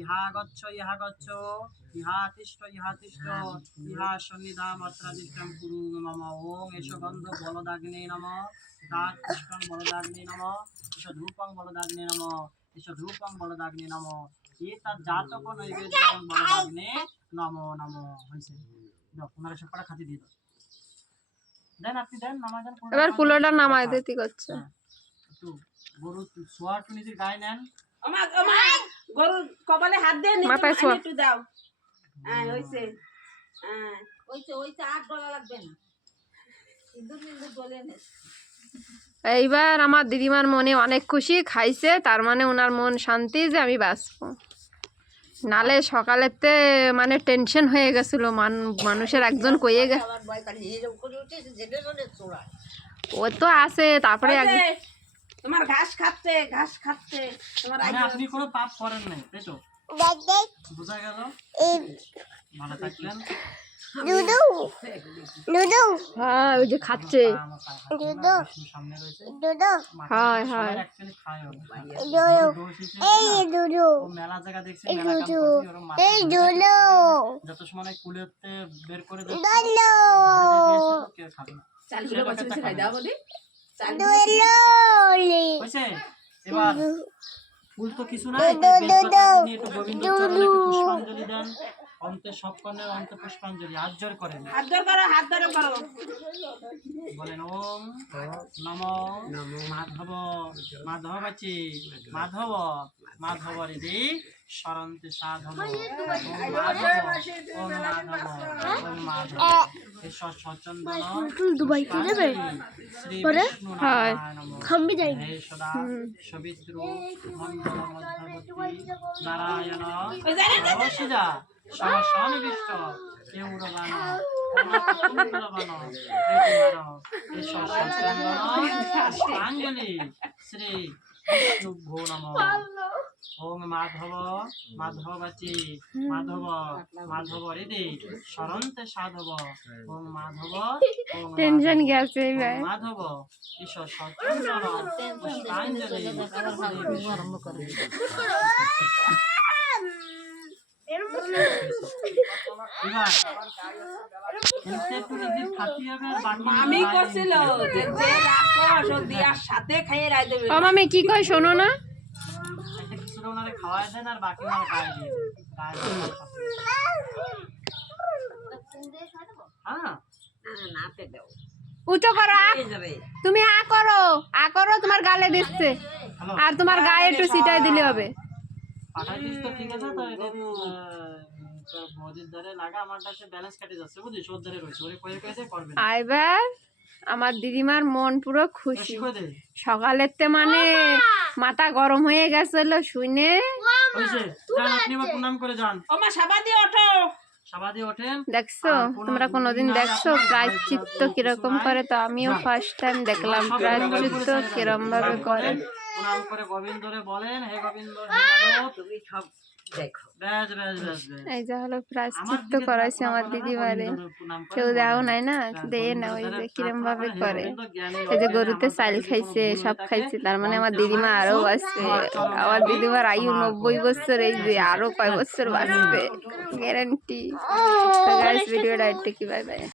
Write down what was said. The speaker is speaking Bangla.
ইহা গচ্ছ ইহা তিষ্ঠ ইহা সন্নিধাম অত্রাদিষ্টম কুরু মম। ওং এষ গন্ধ বলদাগ্নে নম, তাৎ পুষ্পং বলদাগ্নে নম, এষ ধূপং বলদাগ্নে নম, এষ ধূপং বলদাগ্নে নম, এতৎ জাতক নৈবেদ্যং বলদাগ্নে নমো নমো। হয়েছে, দাও ওনারা সব কটা খাতি দিয়ে দাও। দেন আপনি দেন, নামাই দেন। এবার কুলোটা নামাই দিতে করছে। একটু গরু শোয়া একটু নিজের গায়ে নেন। গরুর কপালে হাত দিয়ে মাথায় শোয়া একটু দাও। হ্যাঁ হইছে, হ্যাঁ হইছে হইছে। আর ডলা লাগবে না, সিঁদুর মিন্দুর গলে নে। এইবার আমার দিদিমার মনে অনেক খুশি, খাইছে, তার মানে ওনার মন শান্তি যে আমি বাঁচবো। নালে সকালেতে মানে টেনশন হয়ে গেছিল, মানুষের একজন কইয়ে গে ও তো আছে। তারপরে তোমার ঘাস খাচ্ছে তোমার আপনি কোনো পাপ করেন নাই, তাই তো বোঝা গেল। ভালো থাকলেন। হ্যাঁ ওই যে খাচ্ছে। সামনে রয়েছে। হয় হয় মেলা জায়গা দেখছি, যত সময় কুলেতে বের করে কেউ খাবে না। এবার ফুল তো কিছু নাই, একটু গোবিন্দ চরণে একটু পুষ্পাঞ্জলি দেন। অন্তে সব কর্ণের অন্তে পুষ্পাঞ্জলি। হাত জোর করেন, হাত ধরে করো। বলেন ওম নমো মাধব মাধবাচি মাধব মাধব হৃদি সরন্তে সাধব। ওম মাধব ওম মাধব ওম মাধব। ঈশ্বর সচন্দন শ্রী বিষ্ণু নারায়ণ হে সদা সবিত্রু মন্ডল মধ্যবর্তী নারায়ণ সরসিজা সমসানিবিষ্ট কেউরবান অনাকুণ্ডলবান ঈশ্বর সচন্দন পুষ্পাঞ্জলি শ্রী বিষ্ণুভ্যো নমঃ। ওং মাধব মাধবাচি মাধব মাধব হৃদি সরন্তে সাধব। ওং মাধব ওং টেনশন গেছে মাধব ঈশ্বর সচন্দন পুষ্পাঞ্জলি শ্রী বিষ্ণু। মামি করছিল যে রাক্ষস ও দিয়ার সাথে খাইয়ে রাই দেবে। ও মামি কি কই শোনো না। কিছুটা ওনারে খাওয়ায় দেন আর বাকি ওনারে গায়ে দিয়ে দেন। হ্যাঁ না পেতে দাও। উঁচু করো, তুমি আ করো তোমার গালে দিচ্ছে, আর তোমার গায়ে একটু ছিটাই দিলে হবে। পাঠাই দিস তো ঠিক আছে। তো এটা মোদির ধরে লাগা, আমার কাছে ব্যালেন্স কেটে যাচ্ছে বুঝিস, ওর ধরে রয়েছে, ওরে কয়ে কয়ে করবে। আইবার আমার দিদিমার মন পুরো খুশি। সকালেতে মানে মাথা গরম হয়ে গেছিল শুনে। আপনি আবার প্রণাম করে যান। ওমা সাবা দিয়ে ওঠো, সাবা দিয়ে ওঠেন। দেখছো তোমরা কোনোদিন দেখছো প্রায়শ্চিত্ত কিরকম করে? তো আমিও ফার্স্ট টাইম দেখলাম প্রায়শ্চিত্ত কিরম ভাবে করে। প্রণাম করে গোবিন্দরে বলেন, হে গোবিন্দ হে মাধব তুমি সব দেখো। ব্যাস ব্যাস ব্যাস ব্যাস। এই যে হলো প্রায়শ্চিত্ত করাইছে আমার দিদিমারে, কেউ দেও নাই না, দিয়ে না। ওই যে কিরম ভাবে করে, এই যে গরুতে চাল খাইছে, সব খাইছে, তার মানে আমার দিদিমা আরো বাঁচবে। আমার দিদিমার আয়ু 90 বছর, এই যে আরো কয় বছর বাঁচবে গ্যারান্টি। তো গাইস ভিডিওটা একটু কি বাই বাই।